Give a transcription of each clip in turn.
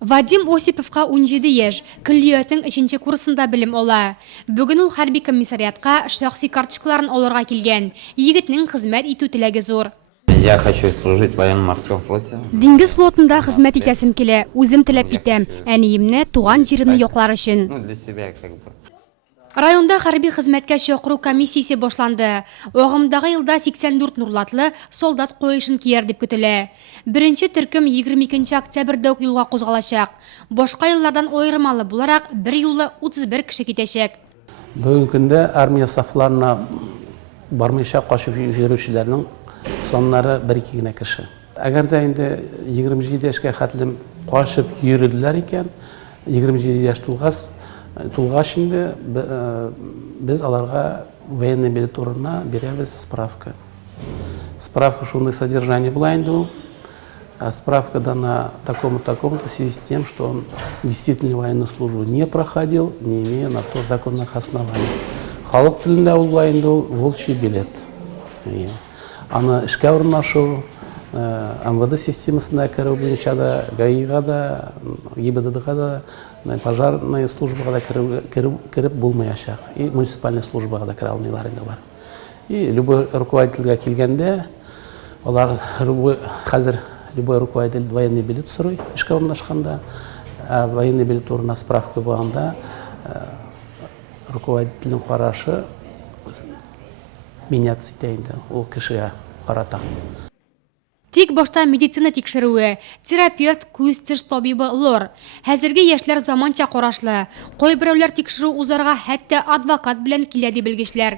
Вадим Осиповка 17 яш, күллиятның 3-нче курсында белем ала. Бүген ул хәрби комиссариатка шәхси карточкаларын алырга килгән. Егетнең хезмәт итү теләге зур. Я хочу служить в военно-морском флоте. Диңгез флотында хезмәт итәсем килә. Үзем теләп итәм. Әниемне, туган җиремне яклар өчен. Ну, для себя как бы. Районда хәрби хезмәткә чакыру комиссиясе башланды. Агымдагы елда 84 нурлатлы солдат куешын кияр дип көтелә. Беренче төркем 22 октябрьдә үк юлга кузгалачак. Башка еллардан аермалы буларак бер юлы 31 кеше китәчәк. Бүгенге көндә армия сафларына бармыйча качып йөрүчеләрнең саннары 1-2 генә кеше. Әгәр дә инде 27 яшькә хәтлем качып йөрүделәр икән, 27 яшь тулгач инде без аларга военный билет урынына бирәбез справка. Справка шундый содержание була инде ул. Справка дана такому-то в связи с тем, что он действительно военную службу не проходил, не имея на то законных оснований. Халык телендә ул була инде ул волчий билет. Аны эшкә урнашу, МВД системасына керү буенча да, ГАИга да, ГИБДДга да, пожарная службага да кереп булмаячак. И муниципальная службага да керә алмыйлар инде бар. И любой руководительгә килгәндә, алар хәзер любой руководитель военный билет сорый, эшкә урнашканда, военный билет урынына справка булганда, руководительнең карашы меняться итә инде, ул кешегә карата. Тик башта медицина тикшерүе, терапевт, күз теш табибы лор. Хәзерге яшьләр заманча карашлы. Кайберәүләр тикшерү узарга хәтта адвокат белән килә ди белгечләр.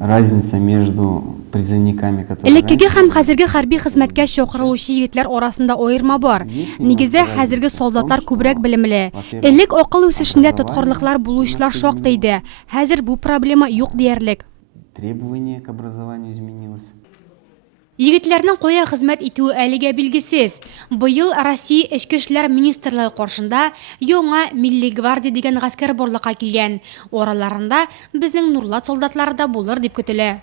Разница между призывниками, которые... Элеккеге һәм хәзерге хәрби хезмәткә чакырылучы егетләр арасында аерма бар. Нигездә хәзерге солдатлар күбрәк белемле. Элек акыл үсешендә тоткарлыклар булучылар шактый иде. Хәзер бу проблема юк диярлек. Требование к образованию изменилось. Егетләрнең кая хезмәт итүе әлегә билгесез. Быел Россия Эчке эшләр министрлыгы каршында яңа Милли гвардия дигән гаскәр барлыкка килгән. Араларында безнең Нурлат солдатлары да булыр дип көтелә.